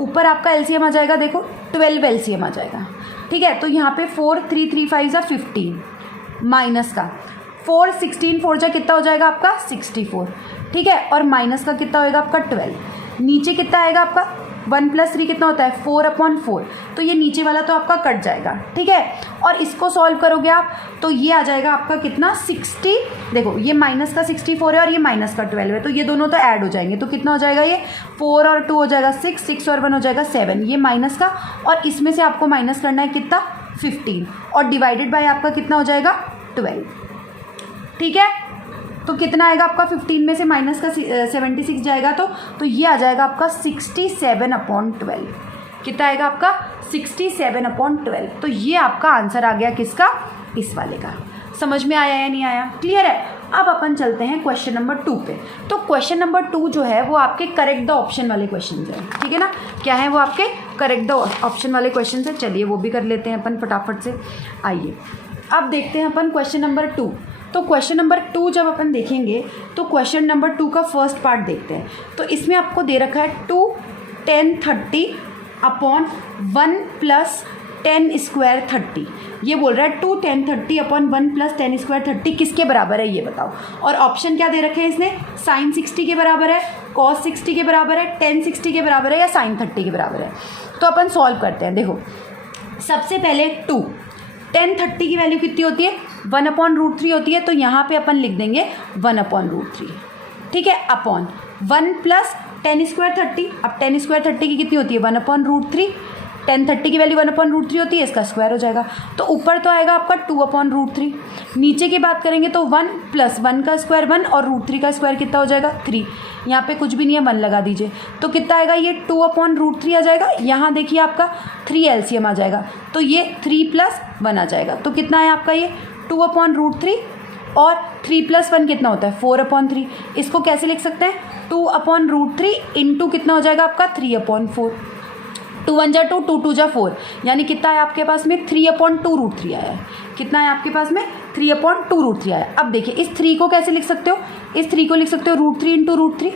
ऊपर आपका LCM आ जाएगा, देखो 12 LCM आ जाएगा। ठीक है, तो यहाँ पे 4 3 3 5 जा 15 माइनस का 4 16 4 जा कितना हो जाएगा आपका 64। ठीक है, और माइनस का कितना होएगा आपका 12। नीचे कितना आएगा आपका 1 + 3 कितना होता है 4/4, तो ये नीचे वाला तो आपका कट जाएगा। ठीक है, और इसको सॉल्व करोगे आप तो ये आ जाएगा आपका कितना 60, देखो ये माइनस का 64 है और ये माइनस का 12 है, तो ये दोनों तो ऐड हो जाएंगे, तो कितना हो जाएगा ये 4 और 2 हो जाएगा 6, 6 और 1 हो जाएगा 7, ये माइनस का, और इसमें से आपको माइनस करना है कितना 15, और डिवाइडेड बाय आपका कितना हो जाएगा 12। ठीक है, तो कितना आएगा आपका 15 में से माइनस का 76 जाएगा, तो ये आ जाएगा आपका 67/12। कितना आएगा आपका 67/12। तो ये आपका आंसर आ गया किसका, इस वाले का। समझ में आया या नहीं आया, क्लियर है। अब अपन चलते हैं क्वेश्चन नंबर 2 पे। तो क्वेश्चन नंबर 2 जो है वो आपके करेक्ट द ऑप्शन वाले क्वेश्चन है, ठीक है ना, क्या है वो आपके करेक्ट द ऑप्शन वाले क्वेश्चन है। चलिए वो भी कर लेते हैं अपन फटाफट से। आइए अब देखते हैं अपन क्वेश्चन नंबर 2। तो क्वेश्चन नंबर 2 जब अपन देखेंगे तो क्वेश्चन नंबर 2 का फर्स्ट पार्ट देखते हैं। तो इसमें आपको दे रखा है 2 10 30/1 + 10 स्क्वायर 30। ये बोल रहा है 2 10 30/1 + 10 स्क्वायर 30 किसके बराबर है ये बताओ। और ऑप्शन क्या दे रखे हैं इसने, साइन 60 के बराबर है, कॉस 60 के बराबर है, टेन 60 के बराबर है, या साइन 30 के बराबर है। तो अपन सॉल्व करते हैं। देखो सबसे पहले 2 10 30 की वैल्यू कितनी होती है 1/√3 होती है, तो यहाँ पे अपन लिख देंगे 1/√3। ठीक है, अपॉन 1 + 10 स्क्वायर 30। अब 10 स्क्वायर 30 की कितनी होती है 1/√3, 10 30 की वैल्यू 1/√3 होती है, इसका स्क्वायर हो जाएगा। तो ऊपर तो आएगा आपका 2/√3। नीचे की बात करेंगे तो 1 + 1 का स्क्वायर 1 और √3 का स्क्वायर कितना हो जाएगा 3। यहाँ पे कुछ भी नहीं है, 1 लगा दीजिए, तो कितना आएगा ये 2/√3 आ जाएगा। यहाँ देखिए आपका 3 LCM आ जाएगा, तो ये 3 + 1 आ जाएगा, तो कितना है आपका ये 2/√3, और 3 + 1 कितना होता है 4/3। इसको कैसे लिख सकते हैं 2/√3 इंटू कितना हो जाएगा आपका 3/4। 2 1 जा 2, 2 2 जा 4, यानी कितना है आपके पास में 3/2√3 आया है। कितना है आपके पास में 3/2√3 आया। अब देखिए इस 3 को कैसे लिख सकते हो, इस 3 को लिख सकते हो √3 × √3,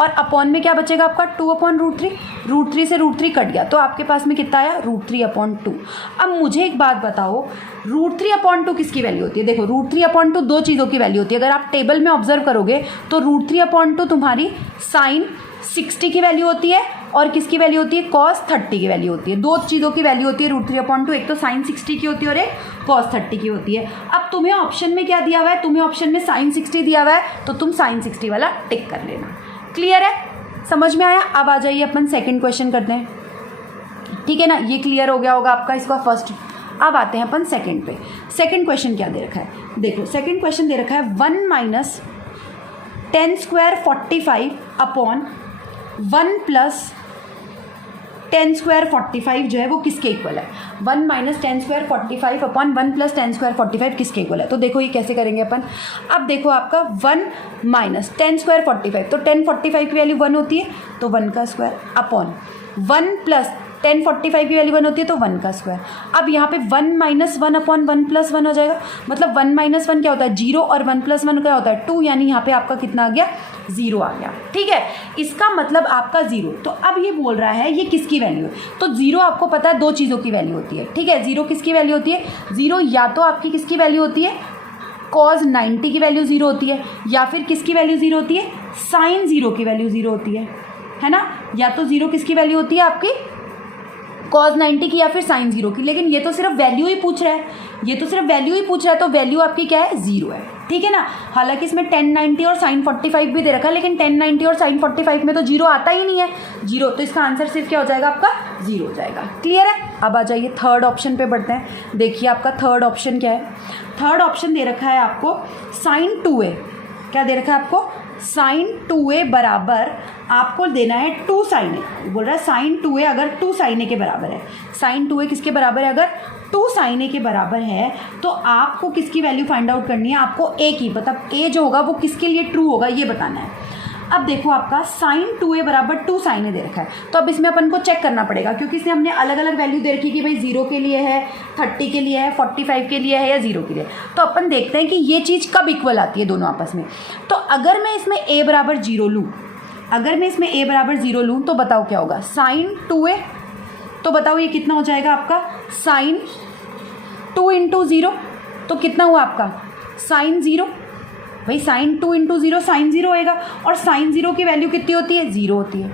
और अपॉन में क्या बचेगा आपका 2/√3। √3 से √3 कट गया, तो आपके पास में कितना आया √3/2। अब मुझे एक बात बताओ, √3/2 किसकी वैल्यू होती है। देखो √3/2 दो चीज़ों की वैल्यू होती है। अगर आप टेबल में ऑब्जर्व करोगे तो √3/2 तुम्हारी साइन 60 की वैल्यू होती है, और किसकी वैल्यू होती है कॉस 30 की वैल्यू होती है। दो चीज़ों की वैल्यू होती है √3/2, एक तो साइन 60 की होती है और एक कॉस 30 की होती है। अब तुम्हें ऑप्शन में क्या दिया हुआ है, तुम्हें ऑप्शन में साइन 60 दिया हुआ है, तो तुम साइन 60 वाला टिक कर लेना। क्लियर है, समझ में आया। अब आ जाइए अपन सेकंड क्वेश्चन करते हैं, ठीक है ना, ये क्लियर हो गया होगा आपका इसका फर्स्ट। अब आते हैं अपन सेकंड पे। सेकंड क्वेश्चन क्या दे रखा है, देखो सेकंड क्वेश्चन दे रखा है 1 - 10 स्क्वायर 45/1 + 10 स्क्वायर 45 जो है वो किसके इक्वल है। 1 - 10 स्क्वायर 45/1 + 10 स्क्वायर 45 किसके इक्वल है। तो देखो ये कैसे करेंगे अपन। अब देखो आपका 1 - 10 स्क्वायर 45, तो 10 45 की वैल्यू 1 होती है, तो 1 का स्क्वायर अपॉन 1 + 1045 की वैल्यू 1 होती है तो 1 का स्क्वायर। अब यहाँ पे 1 - 1 अपॉन 1 + 1 हो जाएगा, मतलब 1 - 1 क्या होता है 0 और 1 + 1 क्या होता है 2, यानी यहाँ पे आपका कितना आ गया 0 आ गया। ठीक है, इसका मतलब आपका 0। तो अब ये बोल रहा है ये किसकी वैल्यू है, तो 0 आपको पता है 2 चीज़ों की वैल्यू होती है। ठीक है, 0 किसकी वैल्यू होती है, 0 या तो आपकी किसकी वैल्यू होती है cos 90 की वैल्यू 0 होती है, या फिर किसकी वैल्यू 0 होती है sin 0 की वैल्यू 0 होती है ना। या तो 0 किसकी वैल्यू होती है आपकी cos 90 की या फिर sin 0 की, लेकिन ये तो सिर्फ वैल्यू ही पूछ रहा है, ये तो सिर्फ वैल्यू ही पूछ रहा है, तो वैल्यू आपकी क्या है 0 है। ठीक है ना, हालांकि इसमें tan 90 और sin 45 भी दे रखा है, लेकिन tan 90 और sin 45 में तो 0 आता ही नहीं है 0, तो इसका आंसर सिर्फ क्या हो जाएगा आपका 0 हो जाएगा। क्लियर है, अब आ जाइए थर्ड ऑप्शन पे बढ़ते हैं। देखिए आपका थर्ड ऑप्शन क्या है, थर्ड ऑप्शन दे रखा है आपको sin 2a, क्या दे रखा है आपको sin 2a बराबर आपको देना है 2 sin a, बोल रहा है sin 2a अगर 2 sin a के बराबर है, sin 2a किसके बराबर है, अगर 2 sin a के बराबर है तो आपको किसकी वैल्यू फाइंड आउट करनी है, आपको a की, मतलब a जो होगा वो किसके लिए ट्रू होगा ये बताना है। अब देखो आपका sin 2a बराबर 2 sin a दे रखा है, तो अब इसमें अपन को चेक करना पड़ेगा, क्योंकि इसने हमने अलग अलग वैल्यू दे रखी कि भाई 0 के लिए है, 30 के लिए है, 45 के लिए है या 0 के लिए। तो अपन देखते हैं कि ये चीज़ कब इक्वल आती है दोनों आपस में। तो अगर मैं इसमें a बराबर 0 लूँ, अगर मैं इसमें a बराबर 0 लूँ तो बताओ क्या होगा sin 2a, तो बताओ ये कितना हो जाएगा आपका sin 2 × 0, तो कितना हुआ आपका sin 0, भाई sin 2 × 0 sin 0 होएगा, और sin 0 की वैल्यू कितनी होती है 0 होती है।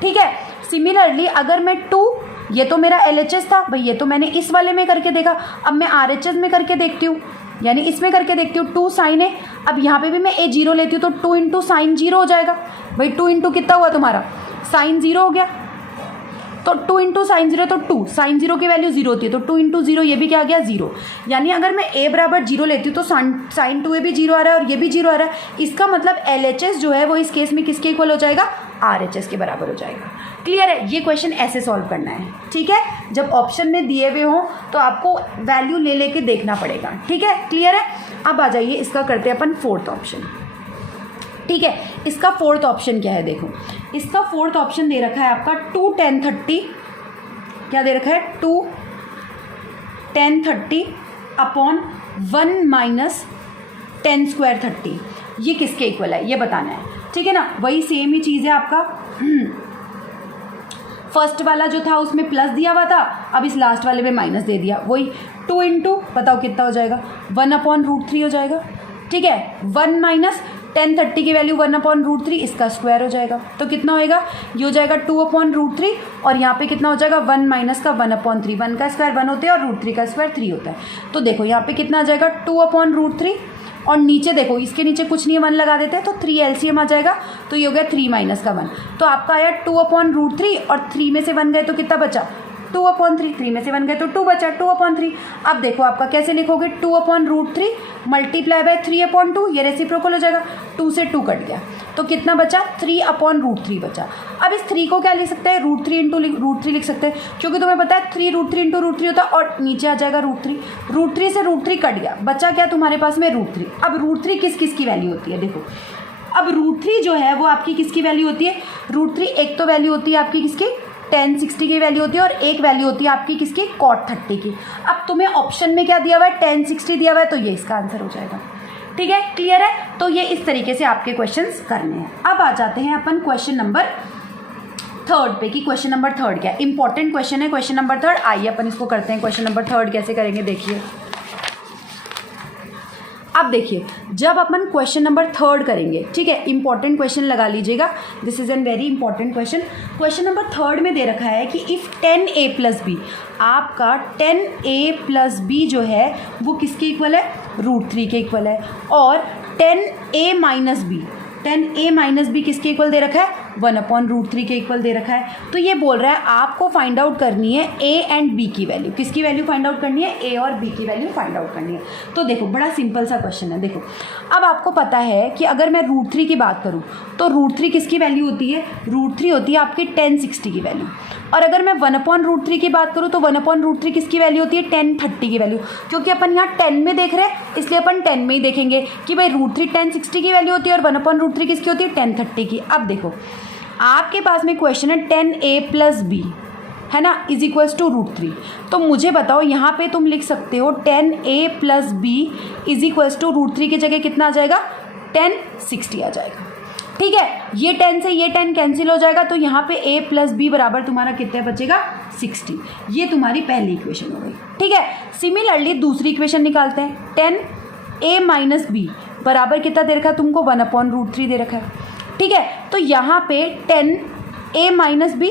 ठीक है, सिमिलरली अगर मैं 2, ये तो मेरा LHS था भाई, ये तो मैंने इस वाले में करके देखा, अब मैं RHS में करके देखती हूँ, यानी इसमें करके देखती हूँ 2 sin a, अब यहाँ पे भी मैं a 0 लेती हूँ तो 2 × sin 0 हो जाएगा, भाई 2 × कितना हुआ तुम्हारा sin 0 हो गया, तो 2 × sin 0 तो 2, sin 0 की वैल्यू 0 होती है, तो 2 × 0 ये भी क्या आ गया 0, यानी अगर मैं a बराबर 0 लेती हूँ तो sin 2a भी 0 आ रहा है और ये भी 0 आ रहा है, इसका मतलब LHS जो है वो इस केस में किसके इक्वल हो जाएगा RHS के बराबर हो जाएगा। क्लियर है, ये क्वेश्चन ऐसे सॉल्व करना है। ठीक है, जब ऑप्शन में दिए हुए हों तो आपको वैल्यू ले लेके देखना पड़ेगा। ठीक है, क्लियर है, अब आ जाइए इसका करते हैं अपन फोर्थ ऑप्शन। ठीक है, इसका फोर्थ ऑप्शन क्या है, देखो इसका फोर्थ ऑप्शन दे रखा है आपका 2 tan 30, क्या दे रखा है 2 tan 30 अपॉन 1 - tan स्क्वायर 30, ये किसके इक्वल है ये बताना है। ठीक है ना, वही सेम ही चीज़ है आपका, फर्स्ट वाला जो था उसमें प्लस दिया हुआ था, अब इस लास्ट वाले में माइनस दे दिया, वही 2 × बताओ कितना हो जाएगा 1/√3 हो जाएगा। ठीक है, 1 - tan 30 की वैल्यू 1/√3, इसका स्क्वायर हो जाएगा, तो कितना होएगा ये हो जाएगा 2/√3, और यहाँ पे कितना हो जाएगा 1 - का 1/3, 1 का स्क्वायर 1 होता है और √3 का स्क्वायर 3 होता है, तो देखो यहाँ पे कितना आ जाएगा 2/√3, और नीचे देखो इसके नीचे कुछ नहीं है 1 लगा देते हैं तो 3 LCM आ जाएगा, तो ये हो गया 3 - का 1, तो आपका आया 2/√3, और 3 में से 1 गए तो कितना बचा 2/3, 3 में से 1 गए तो 2 बचा 2/3। अब देखो आपका कैसे लिखोगे 2/√3 मल्टीप्लाई बाय 3/2, ये रेसिप्रोकल हो जाएगा, 2 से 2 कट गया तो कितना बचा 3/√3 बचा। अब इस 3 को क्या लिख सकते हैं √3 × √3 लिख सकते हैं, क्योंकि तुम्हें पता है 3 √3 × √3 होता है, और नीचे आ जाएगा √3 से √3 कट गया, बचा क्या तुम्हारे पास में √3। अब √3 किस किस की वैल्यू होती है, देखो अब √3 जो है वो आपकी किसकी वैल्यू होती है, √3 एक तो वैल्यू होती है आपकी किसकी tan 60 की वैल्यू होती है, और एक वैल्यू होती है आपकी किसकी cot 30 की। अब तुम्हें ऑप्शन में क्या दिया हुआ है tan 60 दिया हुआ है, तो ये इसका आंसर हो जाएगा। ठीक है, क्लियर है, तो ये इस तरीके से आपके क्वेश्चंस करने हैं। अब आ जाते हैं अपन क्वेश्चन नंबर थर्ड पे, कि क्वेश्चन नंबर थर्ड क्या है, इंपॉर्टेंट क्वेश्चन है क्वेश्चन नंबर थर्ड। आइए अपन इसको करते हैं, क्वेश्चन नंबर थर्ड कैसे करेंगे देखिए। अब देखिए जब अपन क्वेश्चन नंबर थर्ड करेंगे, ठीक है, इंपॉर्टेंट क्वेश्चन लगा लीजिएगा, this is an very important question. Question number third में दे रखा है कि इफ़ 10a + b, आपका 10a + b जो है वो किसके इक्वल है √3 के इक्वल है, और 10a - b किसके इक्वल दे रखा है 1/√3 के इक्वल दे रखा है। तो ये बोल रहा है आपको फाइंड आउट करनी है a एंड b की वैल्यू, किसकी वैल्यू फाइंड आउट करनी है a और b की वैल्यू फाइंड आउट करनी है। तो देखो बड़ा सिंपल सा क्वेश्चन है। देखो अब आपको पता है कि अगर मैं √3 की बात करूँ तो √3 किसकी वैल्यू होती है, √3 होती है आपकी tan 60 की वैल्यू, और अगर मैं 1/√3 की बात करूँ तो 1/√3 किसकी वैल्यू होती है tan 30 की वैल्यू, क्योंकि अपन यहाँ 10 में देख रहे हैं इसलिए अपन 10 में ही देखेंगे कि भाई √3 tan 60 की वैल्यू होती है और 1/√3 किसकी होती है tan 30 की। अब देखो आपके पास में क्वेश्चन है 10a + b, है ना, इज इक्वल्स टू √3। तो मुझे बताओ यहाँ पे तुम लिख सकते हो 10a + b is equals to √3 की जगह कितना आ जाएगा, 1060 आ जाएगा। ठीक है, ये 10 से ये 10 कैंसिल हो जाएगा, तो यहाँ पे a + b बराबर तुम्हारा कितना बचेगा, 60। ये तुम्हारी पहली इक्वेशन हो गई। ठीक है, सिमिलरली दूसरी इक्वेशन निकालते हैं। 10a - b बराबर कितना दे रखा है तुमको, 1/√3 दे रखा है। ठीक है, तो यहाँ पे 10a - b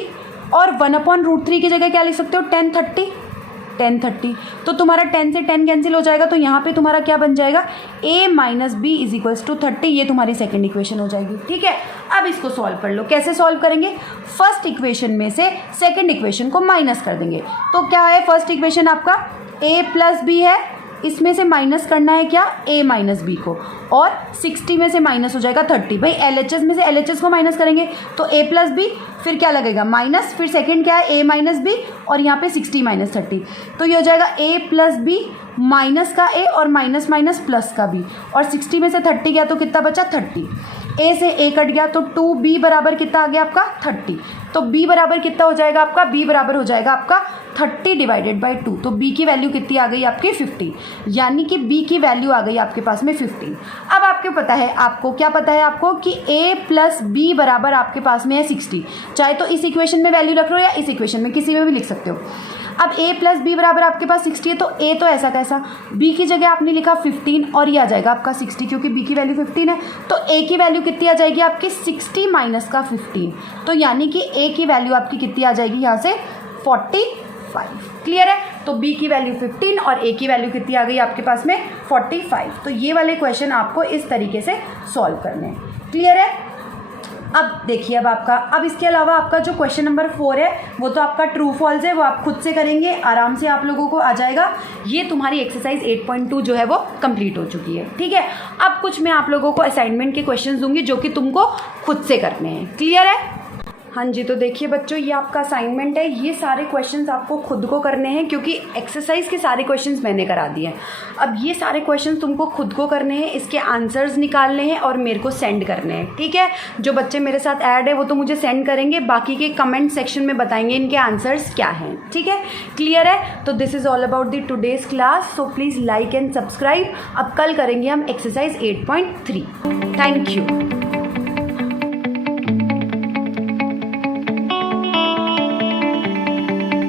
और 1/√3 की जगह क्या लिख सकते हो, 1030। तो तुम्हारा 10 से 10 कैंसिल हो जाएगा, तो यहाँ पे तुम्हारा क्या बन जाएगा, a - b is equals to 30। ये तुम्हारी सेकंड इक्वेशन हो जाएगी। ठीक है, अब इसको सॉल्व कर लो। कैसे सॉल्व करेंगे, फर्स्ट इक्वेशन में से सेकंड इक्वेशन को माइनस कर देंगे। तो क्या है फर्स्ट इक्वेशन आपका, a + b है, इसमें से माइनस करना है क्या, a - b को, और 60 में से माइनस हो जाएगा 30। भाई LHS में से LHS को माइनस करेंगे तो a + b, फिर क्या लगेगा माइनस, फिर सेकंड क्या है a - b, और यहाँ पे 60 - 30। तो ये हो जाएगा a + b माइनस का a और माइनस माइनस प्लस का b, और 60 में से 30 गया तो कितना बचा, 30। a से a कट गया तो 2b बराबर कितना आ गया आपका, 30। तो b बराबर कितना हो जाएगा आपका, b बराबर हो जाएगा आपका 30/2। तो b की वैल्यू कितनी आ गई आपकी, 50। यानी कि b की वैल्यू आ गई आपके पास में 15। अब आपको पता है, आपको क्या पता है आपको कि a + b बराबर आपके पास में है 60। चाहे तो इस इक्वेशन में वैल्यू रख लो या इस इक्वेशन में, किसी में भी लिख सकते हो। अब a + b बराबर आपके पास 60 है, तो a तो ऐसा कैसा, b की जगह आपने लिखा 15 और ये आ जाएगा आपका 60, क्योंकि b की वैल्यू 15 है। तो a की वैल्यू कितनी आ जाएगी आपकी, 60 - का 15। तो यानी कि a की वैल्यू आपकी कितनी आ जाएगी यहाँ से, 45। क्लियर है, तो b की वैल्यू 15 और a की वैल्यू कितनी आ गई आपके पास में, 45। तो ये वाले क्वेश्चन आपको इस तरीके से सॉल्व करने हैं। क्लियर है। अब देखिए, अब इसके अलावा आपका जो क्वेश्चन नंबर 4 है वो तो आपका ट्रू फॉल्स है, वो आप खुद से करेंगे, आराम से आप लोगों को आ जाएगा। ये तुम्हारी एक्सरसाइज 8.2 जो है वो कंप्लीट हो चुकी है। ठीक है, अब कुछ मैं आप लोगों को असाइनमेंट के क्वेश्चंस दूंगी जो कि तुमको खुद से करने हैं। क्लियर है। हाँ जी, तो देखिए बच्चों, ये आपका असाइनमेंट है। ये सारे क्वेश्चंस आपको खुद को करने हैं, क्योंकि एक्सरसाइज के सारे क्वेश्चंस मैंने करा दिए हैं। अब ये सारे क्वेश्चंस तुमको खुद को करने हैं, इसके आंसर्स निकालने हैं और मेरे को सेंड करने हैं। ठीक है, जो बच्चे मेरे साथ ऐड है वो तो मुझे सेंड करेंगे, बाकी के कमेंट सेक्शन में बताएंगे इनके आंसर्स क्या हैं। ठीक है, क्लियर है। तो this is all about the today's class, so please like and subscribe. अब कल करेंगे हम एक्सरसाइज 8.3। Thank you.